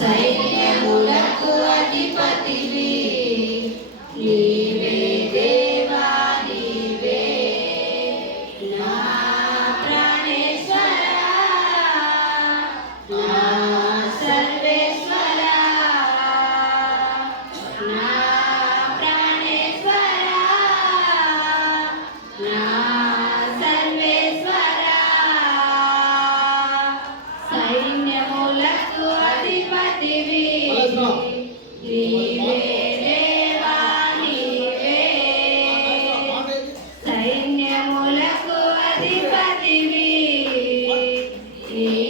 Sayyidina Muhammad. Amen.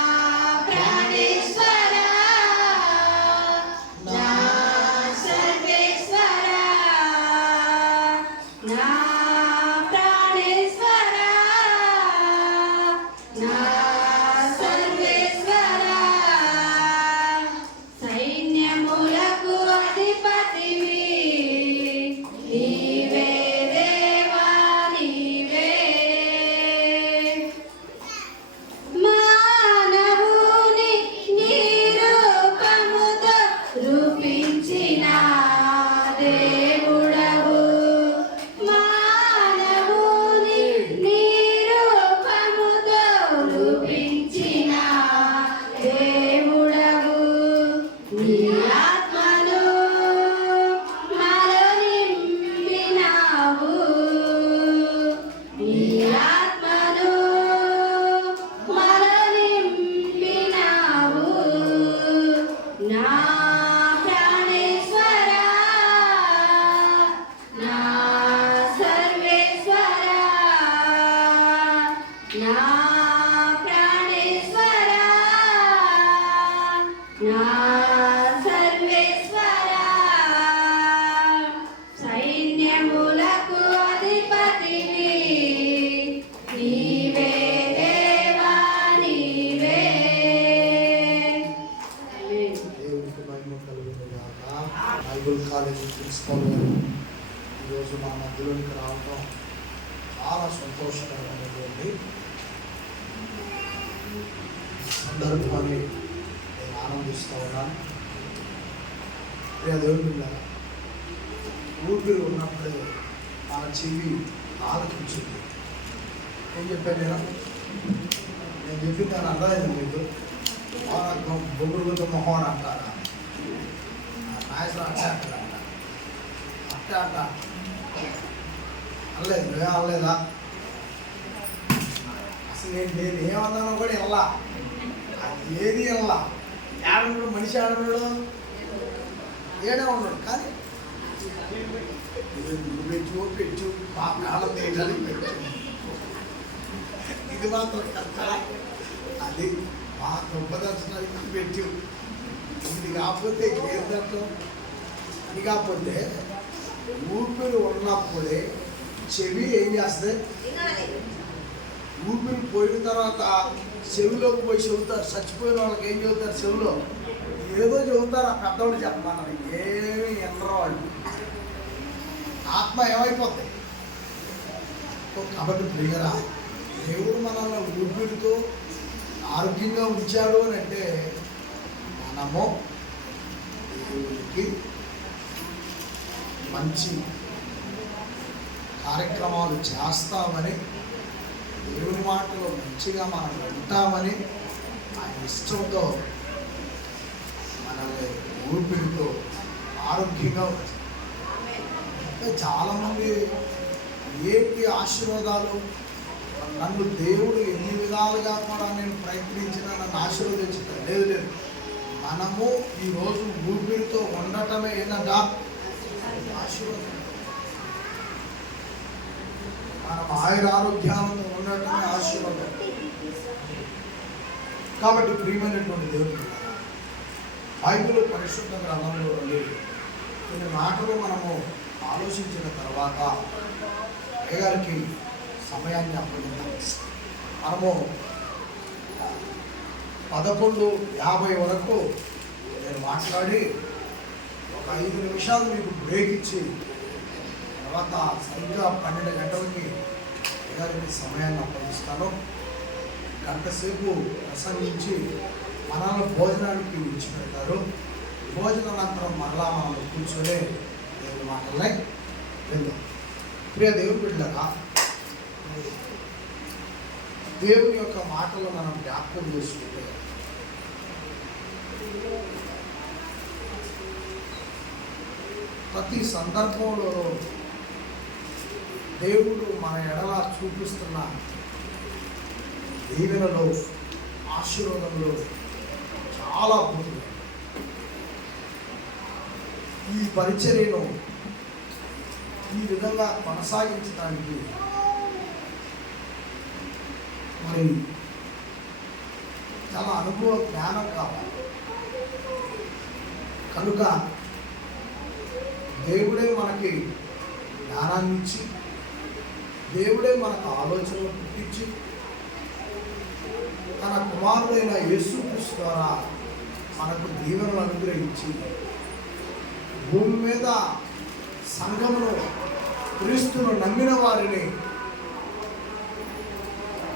야. మిమ్మల్ని నేను ఆనందిస్తూ ఉన్నాను. దేవుడిలా ఊపిరి ఉన్నప్పుడే మన చెవి ఆలోచించింది ఏం చెప్పాను నేను? నేను చెప్పింది దాని అర్థమైంది మీకు? మోనకం బొగుడుగుత మొహం అంటారా? నాయకులు అట్టే అంటారంట అట్టే అంట అనలేదు నువ్వే అనలేదా? అసలు నేను నేను ఏమన్నానో కూడా వెళ్ళా ఏది వెళ్ళా ఏడన్నాడు మనిషి ఏడన్నాడు ఏడే ఉన్నాడు? కానీ నువ్వు పెట్టు పెట్టు పాప కాలం తీయడానికి పెట్టు ఇది మాత్రం కదా అది మా గొప్పదర్శనానికి పెట్టు ఇది కాకపోతే ఏం ఏంటంటాం అది కాకపోతే ఊపిరి ఉన్నప్పుడే చెవి ఏం చేస్తుంది? ఊపిరి పోయిన తర్వాత చెవిలోకి పోయి చెబుతారు చచ్చిపోయిన వాళ్ళకి ఏం చెబుతారు చెవిలో? ఏదో చెబుతారు ఆ పెద్దవాళ్ళు చెప్పమన్నారు ఏమి ఎన్నరో వాళ్ళు. ఆత్మ ఏమైపోతుంది కాబట్టి ప్రియరా దేవుడు మనల్ని ఊపిరితో ఆరోగ్యంగా ఉంచాడు అని అంటే మనము దేవుడికి మంచి కార్యక్రమాలు చేస్తామని దేవుని మాటలో మంచిగా మనం వింటామని ఆయన ఇష్టంతో మనల్ని ఊపిరితో ఆరోగ్యంగా అంటే చాలామంది ఏంటి ఆశీర్వాదాలు నన్ను దేవుడు ఎన్ని విధాలుగా కూడా నేను ప్రయత్నించినా నన్ను ఆశీర్వదించుతాను లేదు లేదు. మనము ఈరోజు ఊపిరితో ఉండటమే ఏంటంట ఆశీర్వాదం. మనం ఆయుర ఆరోగ్యాలతో ఉండటమే ఆశీర్వాదం. కాబట్టి ప్రియమైనటువంటి దేవుడు పిల్లలారా, బైబిల్ పరిశుద్ధ గ్రంథంలో ఉండి కొన్ని మాటలు మనము ఆలోచించిన తర్వాత అయ్యగారికి సమయాన్ని అప్పగిద్దాం మనము పదకొండు యాభై వరకు నేను మాట్లాడి ఒక ఐదు నిమిషాలు మీకు బ్రేక్ ఇచ్చి తర్వాత సరిగ్గా పన్నెండు గంటలకి అయ్యగారికి సమయాన్ని అప్పగిస్తాను? గంటసేపు ప్రసంగించి మనల్ని భోజనానికి విడిచిపెడతారు. భోజనానంతరం మరలా మనం కూర్చొని దేవుని మాటలనే విందాం. ప్రియ దేవుని బిడ్డరా దేవుని యొక్క మాటలు మనం జ్ఞాపకం చేసుకుంటే ప్రతి సందర్భంలో దేవుడు మన ఎడల చూపిస్తున్న దీవెనలో ఆశీర్వాదంలో చాలా అద్భుతమైనది ఈ పరిచర్యను ఈ విధంగా కొనసాగించడానికి మరి చాలా అనుభవ జ్ఞానం కావాలి. కనుక దేవుడే మనకి జ్ఞానాన్ని ఇచ్చి దేవుడే మనకు ఆలోచనలు పుట్టించి తన కుమారుడైన యేసుక్రీస్తు ద్వారా మనకు దీవెనలు అనుగ్రహించి భూమి మీద సంఘంలో క్రీస్తును నమ్మిన వారిని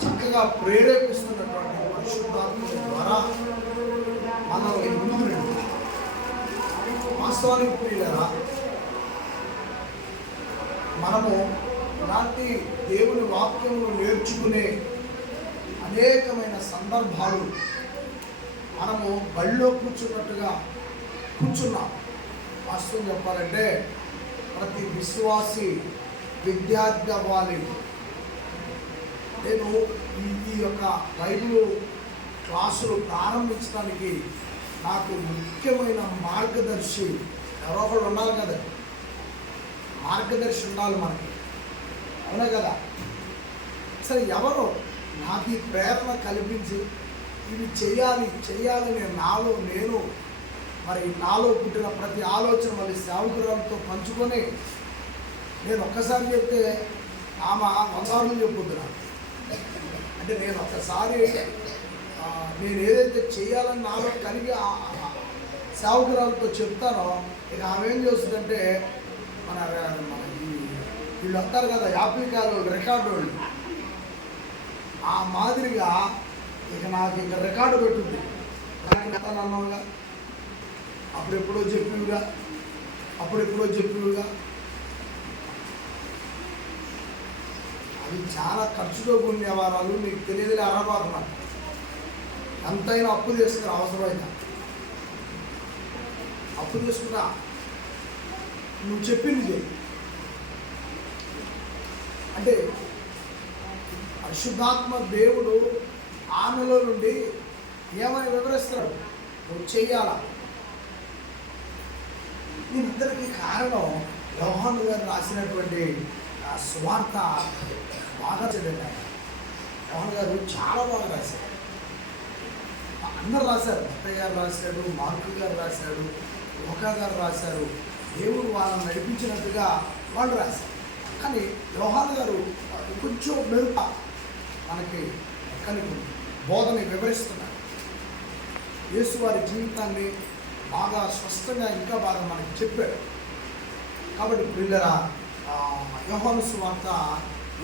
చక్కగా ప్రేరేపిస్తున్నటువంటి పరిశుద్ధాత్మ ద్వారా మనం ముందుకు వాస్తవానికి ప్రియులరా మనము అలాంటి దేవుని వాక్యమును నేర్చుకునే అనేకమైన సందర్భాలు మనము బళ్ళో కూర్చున్నట్టుగా కూర్చున్నాం. వాస్తవం చెప్పాలంటే ప్రతి విశ్వాసి విద్యార్థి అవ్వాలి నేను ఈ యొక్క బైబిల్ క్లాసులు ప్రారంభించడానికి నాకు ముఖ్యమైన మార్గదర్శి ఎవరో ఒకళ్ళు ఉండాలి కదా. మార్గదర్శి ఉండాలి మనకి. అవునా కదా? సరే ఎవరు నాకు ఈ ప్రేరణ కల్పించి ఇవి చేయాలి చేయాలని నాలో నేను మరి నాలో పుట్టిన ప్రతి ఆలోచన మళ్ళీ సేవకురాలతో పంచుకొని నేను ఒక్కసారి చెప్తే ఆమె వందారులు చెప్పుతున్నా అంటే నేను ఒక్కసారి నేను ఏదైతే చేయాలని నాలో కలిగి సేవకురాలతో చెప్తానో ఇక ఆమె ఏం చేస్తుందంటే మన మన వీళ్ళు వస్తారు కదా ఆఫ్రికాలో రికార్డు వాళ్ళు. ఆ మాదిరిగా ఇక నాకు ఇంకా రికార్డు పెట్టుంది అన్నావుగా? అప్పుడెప్పుడో చెప్పివుగా? అప్పుడెప్పుడో చెప్పివుగా? అవి చాలా ఖర్చుతో కూడిన వ్యవహారాలు నీకు తెలియదు అరబాకున్నాను ఎంతైనా అప్పు తీసుకుని అవసరమైనా అప్పు తీసుకున్నా నువ్వు చెప్పింది చెప్పి అంటే పరిశుద్ధాత్మ దేవుడు ఆమెలో నుండి ఏమని వివరిస్తాడు? నువ్వు చెయ్యాలా? దీనిద్దరికి కారణం యోహాను గారు రాసినటువంటి ఆ బాగా చదివాడు యోహాను గారు చాలా బాగా రాశారు. అందరు రాశారు అత్తయ్య గారు రాశారు మార్కు గారు రాశారు లోకా గారు రాశారు. దేవుడు వాళ్ళని నడిపించినట్టుగా వాళ్ళు రాశారు. కానీ యోహాన్ గారు కొంచెం మెరుప మనకి కనుక బోధని వివరిస్తున్నారు. యేసు వారి జీవితాన్ని బాగా స్పష్టంగా ఇంకా బాగా మనకి చెప్పాడు కాబట్టి పిల్లరా యోహాను సువార్త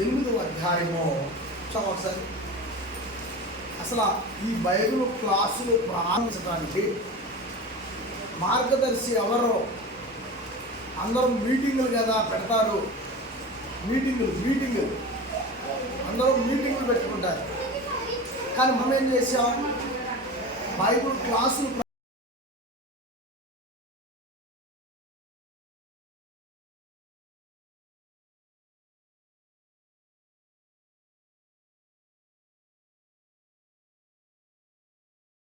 ఎనిమిదవ అధ్యాయము చదవసారి అసలు ఈ బైబిల్ క్లాసులు ప్రారంభించడానికి మార్గదర్శి ఎవరో? అందరూ మీటింగులు కదా పెడతారు. మీటింగులు మీటింగులు. అందరూ మీటింగులు పెట్టుకుంటారు. కానీ మనం ఏం చేసాం? బైబుల్ క్లాసులు